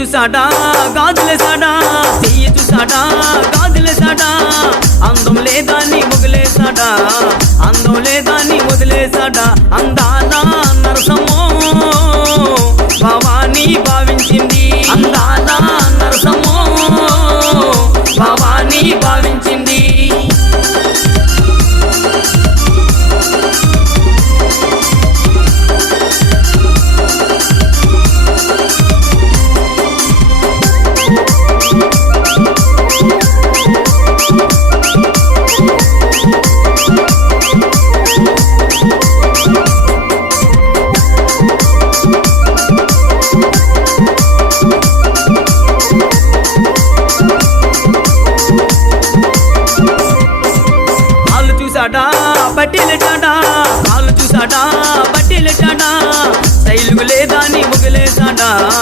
చూసాడా గాజులేసాడా, చెయ్యి చూసాడా గాజులేసాడా, అందం లేదా నీ వదిలేసాడా, అందం లేదా నీ వదిలేసాడా, అందానా నరసమ్మో భవానీ భావి